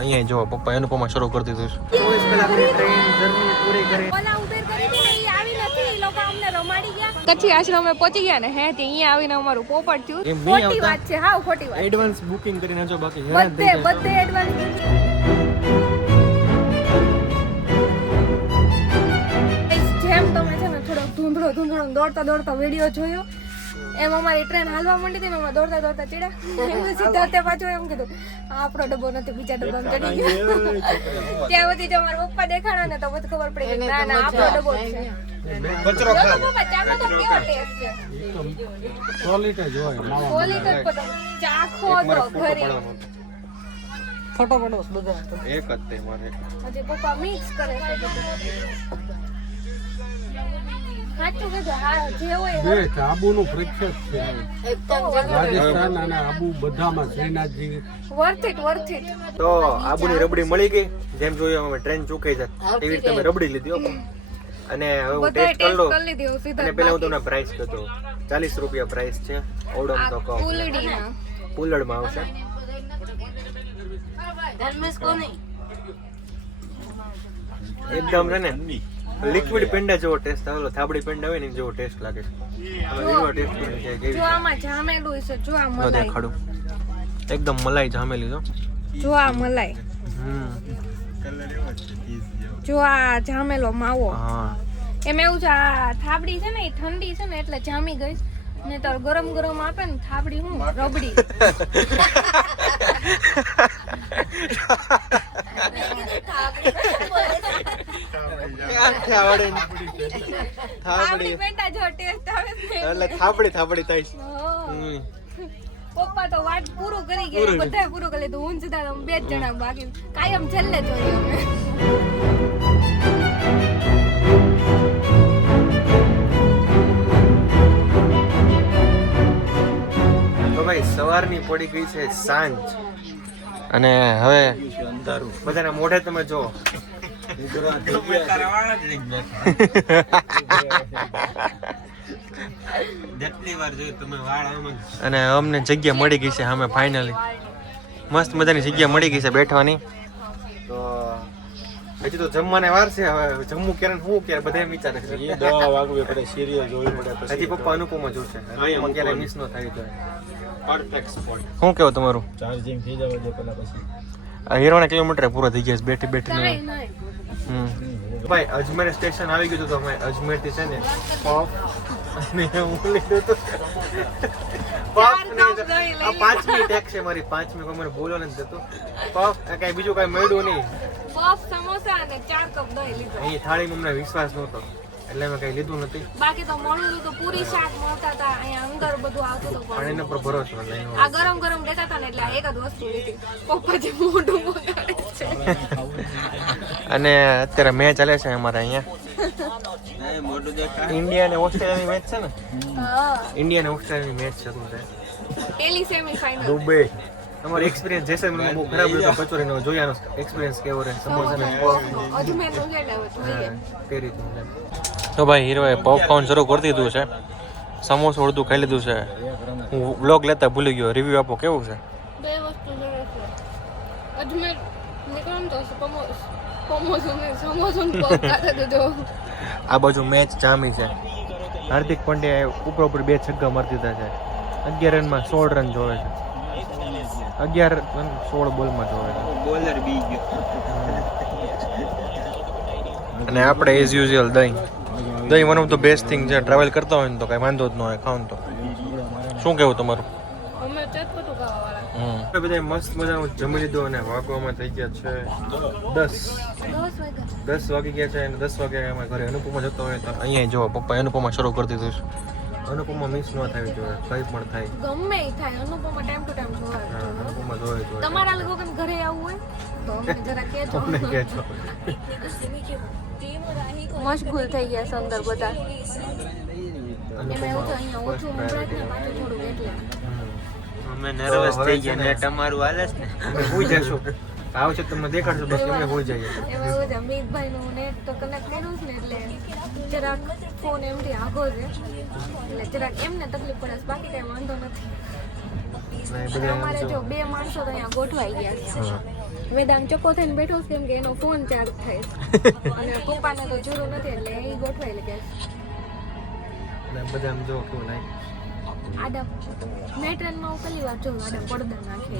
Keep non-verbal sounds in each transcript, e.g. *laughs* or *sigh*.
અહીંયા જો પપ્પા અનુપમા શરૂ કરી દીધું છે. ચોવીસ કલાકની ટ્રેન જર્ની પૂરી કરી. ઓલા ઉબેર કરી હતી એ આવી નથી એ લોકો અમને રમાડી ગયા. કચ્છી આશ્રમે પહોંચી ગયા ને હે તે અહીંયા આવીને અમારું પોપટ થયું. ખોટી વાત છે હાવ ખોટી વાત એડવાન્સ બુકિંગ કરીને જો બાકી હેરાન થઈ બધે બધે એડવાન્સ જેમ તમે છે ને થોડો ધૂંધળો ધૂંધળો દોડતા દોડતા વીડિયો જોયો એમ અમારી ટ્રેન હાલવા માંડી હતી ને અમે દોડતા દોડતા ચડ્યા. એમ સિદ્ધાર્થે પાછું એમ કીધું "આ આપણો ડબ્બો નથી બીજા ડબ્બામાં ચડી ગયો. ત્યાં પછી જો મારા પપ્પા દેખાડા ને તો બધું ખબર પડી ગઈ ના ના આપણો ડબ્બો છે. કચરો જો પપ્પા ચાનો તો કેવો ટેસ્ટ છે? સોલિડ જ હોય. બોલી જ પતો ચાખો તો ઘરે ફટોફટ બધા એક જ તે મારે. હજી પપ્પા મિક્સ કરે છે. પ્રખ્યાત છે રાજસ્થાન અને આબુ બધામાં શ્રીનાથજી. તો આબુની રબડી મળી ગઈ. જેમ જોયું અમે ટ્રેન ચૂકાઈ જાય એવી રીતે તમે રબડી લીધી અને હવે હું ટેસ્ટ કરી લઉં. ટેસ્ટ કરી લીધી હું સીધા અને પેલા હું તમને પ્રાઇસ કહેતો ચાલીસ રૂપિયા પ્રાઇસ છે. ઓડમ તો કહો. પુલડમાં આવશે. એકદમ છે ને? લિક્વિડ પેંડા જેવો ટેસ્ટ આવેલો થાબડી પેંડા હોય ને જેવો ટેસ્ટ લાગે છે. જો આમાં જામેલું છે જો આ મલાઈ. દેખાડું. એકદમ મલાઈ જામેલી જો. જો આ મલાઈ. હમ. જો આ જામેલો માવો. હા. એમ એવું છે આ થાબડી છે ને એ ઠંડી છે ને એટલે જામી ગઈ. ને તો ગરમ ગરમ આપે ને થાબડી હું રબડી. *laughs* થાબડી. જો ટેસ્ટ આવે એટલે છે. હા. હમ. પપ્પા તો વાત પૂરું કરી ગયા બધાય પૂરું કરી લીધું. હું સીધા બે જ જણા બાકી. કાયમ છેલ્લે જોઈએ અમે. ભાઈ સવારની પડી ગઈ છે સાંજ. અને હવે બધાના મોઢે તમે જો અને અમને જગ્યા મળી ગઈ છે સામે ફાઇનલી મસ્ત મજાની જગ્યા મળી ગઈ છે બેઠવાની. તો હજી તો જમવાને વાર છે હવે જમવું ક્યારે ને શું ક્યારે બધા એમ વિચારે છે. દવા વાગવી પડે સિરિયલ જોવી પડે હજી પપ્પા અનુપમા જોશે. અનુપમા ક્યારે મિસ ન થાય તો પરફેક્ટ સ્પોટ શું કેવું તમારું? ચાર્જિંગ થઈ જવા દે પહેલા પછી. આ હીરોના કિલોમીટર પૂરો થઈ ગયા છે. બેઠી બેઠી ભાઈ અજમેર સ્ટેશન આવી ગયું તો અમે અજમેરથી છે ને પફ અને હું લીધું તો પફ પાંચમી ટેક્સ છે મારી પાંચમી કોઈ મને બોલો નથી દેતો પફ આ કઈ બીજું કઈ મળ્યું નહીં. પફ સમોસા અને ચાર કપ દહીં લીધા. અહીં થાળીમાં અમને વિશ્વાસ નહોતો એટલે મેં કઈ લીધું નથી. બાકી તો મળ્યું તો પૂરી શાક મળતા હતા અહીંયા અંદર બધું આવતું હતું પણ એના પર ભરોસો નહીં આ ગરમ ગરમ દેતા હતા ને એટલે એક જ વસ્તુ લીધી. પપ્પા જે મોઢું છે. અને અત્યારે મેચ ચાલે છે અમારે અહીંયા. ઇન્ડિયા અને ઓસ્ટ્રેલિયાની મેચ છે ને? ઇન્ડિયા અને ઓસ્ટ્રેલિયાની મેચ છે પેલી સેમી ફાઇનલ દુબઈ. તમારો એક્સપિરિયન્સ જેસલમેરમાં બહુ ખરાબ રહ્યો કચોરીનો જોયાનો એક્સપિરિયન્સ કેવો રહે સમોસા ને પફ અજમેરનું છે એટલે હવે જોઈએ કઈ રીતનું છે તો ભાઈ હીરોએ પોપકોર્ન શરૂ કરી દીધું છે. સમોસું અડધું ખાઈ લીધું છે. હું બ્લોગ લેતા ભૂલી ગયો. રિવ્યુ આપો કેવું છે? બે વસ્તુ છે. અજમેર નીકળમ તો સમોસ. જો. આ બાજુ મેચ જામી છે. હાર્દિક પંડ્યાએ ઉપર ઉપર બે છગ્ગા મારી દીધા છે. અગિયાર રનમાં સોળ રન જોવે છે. અગિયાર રન સોળ બોલમાં જોવે છે. અને આપણે એઝ યુઝ્યુઅલ દહીં. દહીં one of the best thing છે. ટ્રાવેલ કરતા હોય ને તો કાંઈ વાંધો જ ન હોય ખાવ તો. શું કહેવું તમારું? અમે આપણે બધા મસ્ત મજાનું જમી લીધું અને વાગવામાં થઈ ગયા છે દસ. દસ વાગી ગયા છે અને દસ વાગે અમે ઘરે અનુપમા જતો હોય તો અહીંયા જો પપ્પા અનુપમા શરૂ કરી દીધું છે. અનુપમા મિસ ન થાય જોઈએ કઈ પણ થાય. ગમે થાય અનુપમા ટાઈમ ટુ ટાઈમ હા, અનુપમા જોવે જોઈએ તમારા લોકો કેમ ઘરે આવવું હોય? તો અમને જરા કહેજો. અમને કહેજો. મશગુલ થઈ ગયા છે અંદર બધા. એમાં એવું અહીંયા ઓછું ઉમરાટ ને પાછું થોડું એટલે. અમે નર્વસ થઈ ગયા ને તમારું હાલે છે ને. અમે હોઈ જશું. આવ છે તમે દેખાડશો બસ અમે હોઈ જઈએ. એમાં એવું છે અમિતભાઈ નું નેટ તો કનેક્ટ કર્યું છે ને એટલે જરાક ફોન એમથી આગો છે. એટલે જરાક એમને તકલીફ પડે બાકી કઈ વાંધો નથી. અમારે જો બે માણસો તો અહીંયા ગોઠવાઈ ગયા છે. વેદાંત ચકો થઈને બેઠો છે કેમ કે એનો ફોન ચાર્જ થાય અને પપ્પાને તો જરૂર નથી એટલે એ ગોઠવાઈ ગયા બધા આમ જો કેવું નાખ્યું આડા મેં ટ્રેનમાં હું પહેલી વાર જોઉં આડા પડદા નાખે.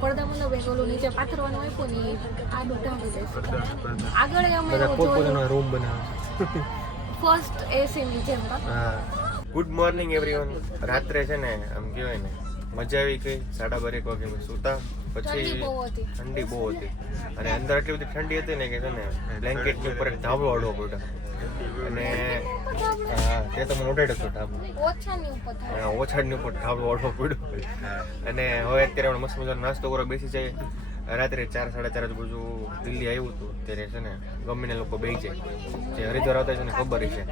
પડદા મતલબ એક ઓલું નીચે પાથરવાનું આપ્યું ને આડું ઢાંકી દે આગળ અમે પોતપોતાનો રૂમ બનાવે. ફર્સ્ટ એસીની જેમ હા. ગુડ મોર્નિંગ એવરીવન રાત્રે છે ને આમ કહેવાય ને મજા આવી ગઈ. સાડા બાર એક વાગે અમે સૂતા. પછી ઠંડી બહુ હતી. ઠંડી બહુ અને અંદર એટલી બધી ઠંડી હતી ને કે છે ને બ્લેન્કેટની ઉપર એક ધાબળો અડવો પડ્યો. અને તે તો મોઢે હતો ઢાબો. ઓછાડની ઉપર ઢાબો ઓળવો પડ્યો. અને હવે અત્યારે મસ્ત મજાનો નાસ્તો કરો બેસી જાય રાત્રે ચાર સાડા ચાર બાજુ દિલ્હી આવ્યું હતું. ત્યારે છે ને ગમે લોકો બે જાય. જે હરિદ્વાર આવતા છે ને ખબર છે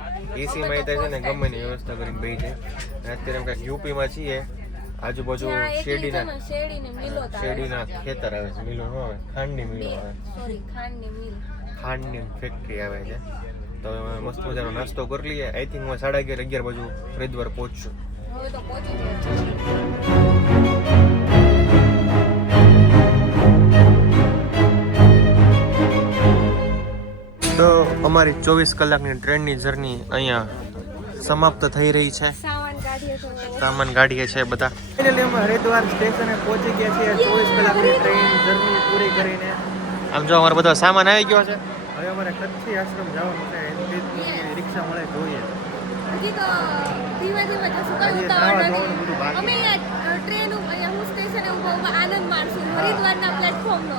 એસીમાં આવતા છે ને ગમે ની વ્યવસ્થા કરીને બે જાય. અને અત્યારે એમ કાંઈક યુપીમાં છીએ. આજુબાજુ શેરડીના શેરડીની ખેતર આવે છે. મિલો ન આવે ખાંડની મિલો આવે. ખાંડની ફેક્ટરી આવે છે. તો અમે મસ્ત મજાનો નાસ્તો કરી લઈએ. આઈ થિંક હું સાડા અગિયાર અગિયાર બાજુ હરિદ્વાર પહોંચશું તો પહોંચી ગયા છે તો અમારી ચોવીસ કલાકની ટ્રેનની જર્ની અહીંયા સમાપ્ત થઈ રહી છે. સામાન કાઢીએ તો ગાડીએ છે બધા. ફાઇનલી અમે હરિદ્વાર સ્ટેશને પહોંચી ગયા છીએ. ચોવીસ કલાકની ટ્રેન જર્ની પૂરી કરીને. આમ જો અમારો બધો સામાન આવી ગયો છે. હવે અમારે કચ્છી આશ્રમ જવાનું છે એની રિક્ષા મળે જોઈએ. હજી તો ધીમે ધીમે જશું કઈ ઉતાવળ નાવા ધોવાનું બધું નથી અમે ટ્રેન હું સ્ટેશને ઊભા આનંદ માણશું હરિદ્વારના પ્લેટફોર્મનો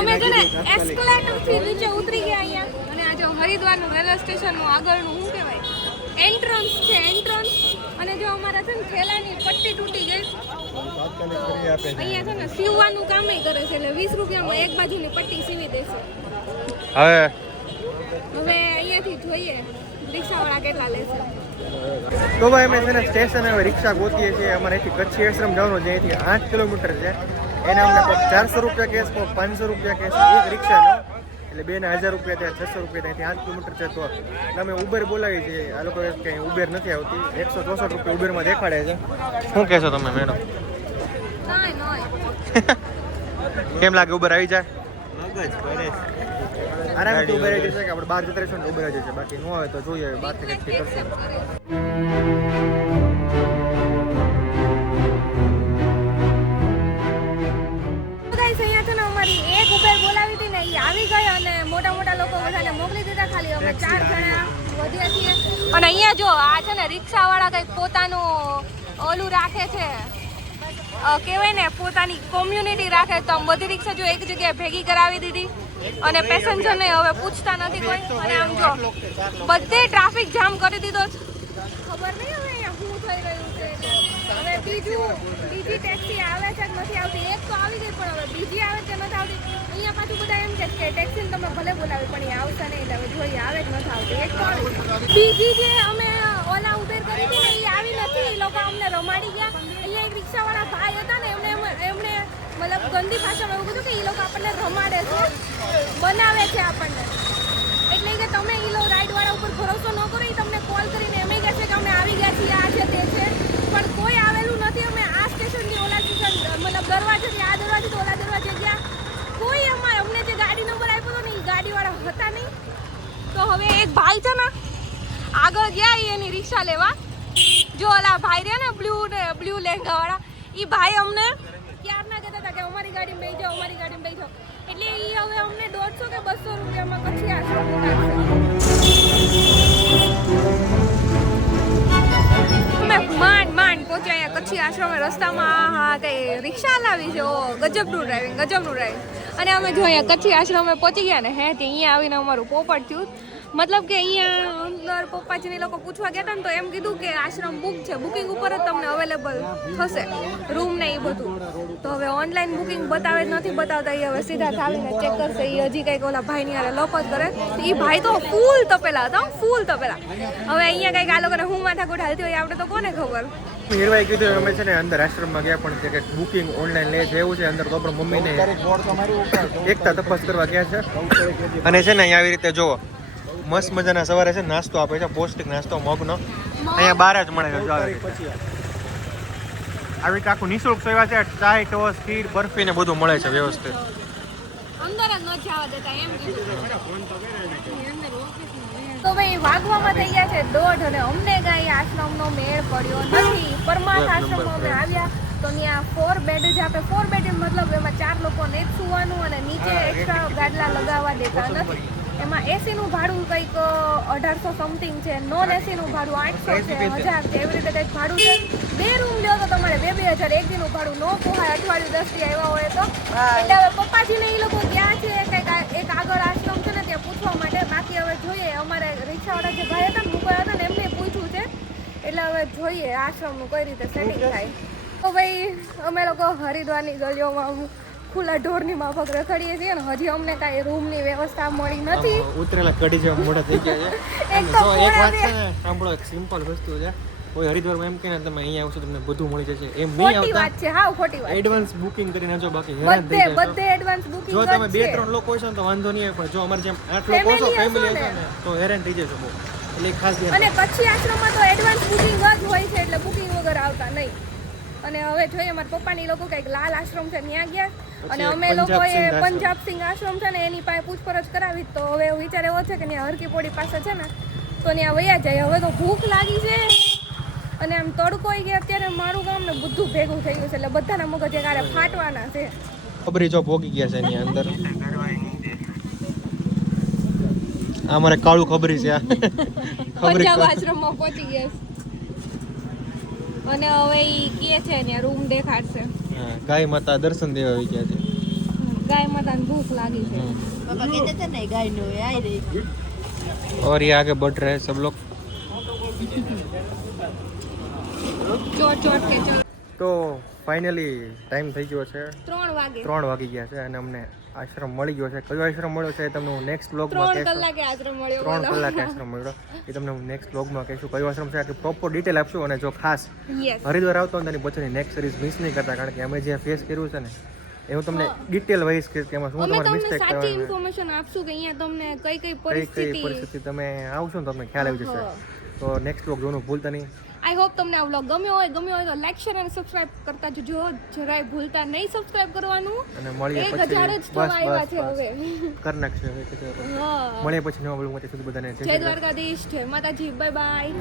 અમે છે ને એસ્કલેટર નીચે ઉતરી ગયા અહીંયા. અને આ જો હરિદ્વારનું રેલવે સ્ટેશનનું આગળનું શું કહેવાય? એન્ટ્રન્સ છે એન્ટ્રન્સ અને જો અમારા છે ને ઠેલાની પટ્ટી તૂટી ગઈ. અહીંયા છે ને સીવવાનું કામે કરે છે એટલે વીસ રૂપિયામાં એક બાજુની પટ્ટી સીવી દેશે હવે? હવે અહીંયાથી જોઈએ રિક્ષાવાળા કેટલા લેશે તો ભાઈ અમે છે ને સ્ટેશન હવે રિક્ષા ગોતીએ છીએ. અમારે અહીંથી કચ્છી આશ્રમ જવાનું છે. અહીંથી આઠ કિલોમીટર છે. એને અમને કોઈક ચારસો રૂપિયા કેસ કો પાંચસો રૂપિયા કેસ એક રિક્ષાનો. એટલે બે ને હજાર રૂપિયા ત્યાં છસો રૂપિયા ત્યાંથી આઠ કિલોમીટર છે તો અમે ઉબર બોલાવી છીએ. આ લોકો કંઈ ઉબેર નથી આવતી. એકસો ચોસઠ રૂપિયા ઉબેરમાં દેખાડે છે. શું કહેશો તમે મેડમ? કાંઈ *laughs* કેમ લાગે ઉબર આવી જાય? આરામથી ઉબેર આવી જશે કે આપણે બહાર જતા રહીશું ને ઉબેર આવી જશે બાકી ન હોય તો જોઈએ બહારથી કંઈક કરશું ગાઈસ અહીંયા છે ને અમારી એક ઉબેર બોલાવી હતી ને એ આવી ગઈ અને મોટા મોટા લોકો બધાને મોકલી દીધા. ખાલી અમે ચાર જણા વધ્યા છીએ. અને અહીંયા જો આ છે ને રિક્ષાવાળા કંઈક પોતાનું ઓલું રાખે છે. કહેવાય ને પોતાની કોમ્યુનિટી રાખે તો આમ બધી રિક્ષા જો એક જગ્યાએ ભેગી કરાવી દીધી અને પેસેન્જરને હવે પૂછતા નથી કોઈ. અને આમ જો બધે ટ્રાફિક જામ કરી દીધો. છે ખબર નહીં હવે અહીંયા શું થઈ રહ્યું છે હવે બીજું બીજી ટેક્સી આવે છે કે નથી આવતી? એક તો આવી ગઈ પણ હવે બીજી આવે છે નથી આવતી? અહીંયા પાછું બધા એમ કહે છે કે ટેક્સીને તમે ભલે બોલાવી પણ એ આવશે નહીં. હવે જોઈએ આવે જ નથી આવતી? એક તો આવી બીજી જે અમે ઓલા ઉબેર કરી હતી ને એ આવી નથી. એ લોકો અમને રમાડી ગયા. રિક્ષાવાળા ભાઈ હતા ને, એમને એમને મતલબ ગંદી ભાષામાં એવું કીધું કે એ લોકો આપણને રમાડે છે, બનાવે છે આપણને. એટલે કે તમે એ લોકો રાઈડવાળા ઉપર ભરોસો ન કરો એ તમને કોલ કરીને એમ કહે છે કે અમે આવી ગયા છીએ, આ છે, તે છે. પણ કોઈ આવેલું નથી, અમે આ સ્ટેશનથી ઓલા સ્ટેશન મતલબ દરવાજેથી, આ દરવાજેથી ઓલા દરવાજે ગયા. કોઈ અમારે અમને જે ગાડી નંબર આપ્યો હતો ને એ ગાડીવાળા હતા નહીં. તો હવે એક ભાઈ છે ને, આગળ ગયા એની રિક્ષા લેવા. જો ઓલા ભાઈ રહ્યા ને બ્લુ ને બ્લુ લેંગા વાળા એ ભાઈ અમને ક્યારના કહેતા હતા કે અમારી ગાડીમાં બેસી જાઓ, અમારી ગાડીમાં બેસી જાઓ. એટલે એ હવે અમને દોઢસો કે બસો રૂપિયામાં કચ્છી આશ્રમ માંડ માંડ પહોંચ્યા અહીંયા કચ્છી આશ્રમે રસ્તામાં. હા કઈ રિક્ષા લાવી છે. ગજબનું ડ્રાઇવિંગ ગજબનું ડ્રાઇવિંગ અને અમે જો અહીંયા કચ્છી આશ્રમે પહોંચી ગયા ને, હે તે અહીંયા આવીને અમારું પોપટ થયું. મતલબ કે અહીંયા અંદર પપ્પાજીને લોકો પૂછવા ગયા હતા ને તો એમ કીધું કે આશ્રમ બુક છે બુકિંગ ઉપર જ તમને અવેલેબલ થશે રૂમ ને એ બધું. તો હવે ઓનલાઈન બુકિંગ બતાવે જ નથી બતાવતા એ હવે સીધા આવીને ચેક કરશે. એ હજી કંઈક ઓલા ભાઈની હારે લપત કરે. એ ભાઈ તો ફૂલ તપેલા હતા ફૂલ તપેલા. હવે અહીંયા કંઈક આ લોકોને હું માથાકૂટ હાલતી હોય આપણે તો કોને ખબર? હીરવાઈ કીધું અમે છે ને અંદર આશ્રમમાં ગયા પણ કે બુકિંગ ઓનલાઈન લે છે એવું છે અંદર તો પણ મમ્મીને એકતા તપાસ કરવા ગયા છે. અને છે ને અહીંયા આવી રીતે જુઓ. મસ્ત મજાના સવારે છે નાસ્તો આપે છે પૌષ્ટિક નાસ્તો મગનો. અહીંયા બાર જ મળે છે જો આવી આખું નિઃશુલ્ક સેવા છે ચાય ટોસ ખીર બરફી ને બધું મળે છે વ્યવસ્થિત. અંદર જ ન જવા દેતા એમ કીધું તો. ભાઈ વાગવામાં થઈ ગયા છે દોઢ અને અમને કાંઈ આશ્રમનો મેળ પડ્યો નથી. પરમાર્થ આશ્રમમાં અમે આવ્યા તો ત્યાં ફોર બેડ જ આપે. ફોર બેડ મતલબ એમાં ચાર લોકોને જ સુવાનું અને નીચે એક્સ્ટ્રા ગાડલા લગાવવા દેતા નથી. એમાં એસીનું ભાડું કંઈક અઢારસો સમથિંગ છે નોન એસીનું ભાડું આઠસો છે હજાર છે એવી રીતે કંઈક ભાડું છે. બે રૂમ લ્યો તો તમારે બે બે હજાર એક દીનું ભાડું નો પોહાય અઠવાડિયું દસથી આવ્યા હોય તો. એટલે હવે પપ્પાજીને એ લોકો ગયા છે કંઈક એક આગળ આશ્રમ છે ને ત્યાં પૂછવા માટે. બાકી હવે જોઈએ અમારે રિક્ષાવાળા જે ભાઈ હતા ને મુંબઈ હતા ને એમને પૂછ્યું છે. એટલે હવે જોઈએ આશ્રમનું કઈ રીતે સેટિંગ થાય. તો ભાઈ અમે લોકો હરિદ્વારની ગલીઓમાં ખુલ્લા ઢોરની માફક રખડીએ છીએ ને હજી અમને કાંઈ રૂમની વ્યવસ્થા મળી નથી. ઉતરેલા કઢી જેવા મોટા થઈ ગયા છે. *laughs* એક તો એક વાત છે સાંભળો એક સિમ્પલ વસ્તુ છે. કોઈ હરિદ્વારમાં એમ ને તમે અહીંયા આવશો તમને બધું મળી જશે. એમ નહીં આવતા. વાત છે હા ખોટી વાત એડવાન્સ બુકિંગ કરીને આવજો બાકી હેરાન થઈ જશો બધે એડવાન્સ બુકિંગ જો તમે બે ત્રણ લોકો ને તો વાંધો નહીં આવે પણ જો અમારે જેમ આઠ લોકો છો ફેમિલી. હશો ને. તો હેરાન થઈ જશો બહુ. એટલે ખાસ ધ્યાન અને કચ્છી આશ્રમમાં તો એડવાન્સ બુકિંગ જ હોય છે એટલે બુકિંગ વગર આવતા નહીં. અને હવે જોઈએ અમારા પપ્પાની લોકો કંઈક લાલ આશ્રમ છે ત્યાં ગયા. અને અમે લોકોએ પંજાબ સિંહ આશ્રમ છે ને એની પાસે પૂછપરછ કરાવી. તો હવે વિચાર એવો છે કે ત્યાં હરકી પોડી પાસે છે ને તો ત્યાં વયા જાય. હવે તો ભૂખ લાગી છે. અને આમ તડકોઈ ગયા અત્યારે મારું ગામ ને બધું ભેગું થઈ ગયું છે. એટલે બધાના મગજ એકારે ફાટવાના છે. ખબરી જો ભોગી ગયા છે એની અંદર. અમારે કાળું ખબરી છે *laughs* ખબરી પંજાબ આશ્રમમાં પહોંચી ગયા છે. અને હવે ઈ કહે છે ત્યાં રૂમ દેખાડશે હા, ગાય માતા દર્શન દેવા આવી ગયા છે ગાય માતાને ભૂખ લાગી છે पापा कहते थे ना गाय नो आई रही और ये आगे बढ़ रहे हैं सब लोग ચોટ ચોટ કે ચલો તો ફાઇનલી ટાઈમ થઈ ગયો છે. ત્રણ વાગે. ત્રણ વાગી ગયા છે અને અમને આશ્રમ મળી ગયો છે. કયો આશ્રમ મળ્યો છે એ તમને હું નેક્સ્ટ બ્લોગમાં કહેશું? કલાકે આશ્રમ મળ્યો ત્રણ કલાકે *laughs* આશ્રમ મળ્યો. એ તમને હું નેક્સ્ટ બ્લોગમાં કહીશું. કયો આશ્રમ છે આખી પ્રોપર ડિટેલ આપશું અને જો ખાસ હરિદ્વાર આવતો હોય તો પછી નેક્સ્ટ સિરીઝ મિસ નહીં કરતા કારણ કે અમે જે ફેસ કર્યું છે ને એ હું તમને ડિટેલ વાઇઝ કે એમાં શું તમારે મિસ્ટેક સાચી ઇન્ફોર્મેશન આપશું કે અહીંયા તમને કઈ કઈ કઈ કઈ પરિસ્થિતિ પરિસ્થિતિ તમે આવશો ને તમને ખ્યાલ આવી જશે. તો નેક્સ્ટ બ્લોગ જોવાનું ભૂલતા નહીં. આઈ હોપ તમને આ વ્લોગ ગમ્યો હોય ગમ્યો હોય તો લાઈક શેર અને સબસ્ક્રાઇબ કરતા જજો. જરાય ભૂલતા નહીં સબસ્ક્રાઇબ કરવાનું. અને મળીએ પછી. હજાર જ બસ થવા આવ્યા છે હવે. કર નાખશે હવે કે મળીએ પછી નવા બ્લોગમાં ત્યાં સુધી બધાને. જય. દ્વારકાધીશ જય માતાજી બાય બાય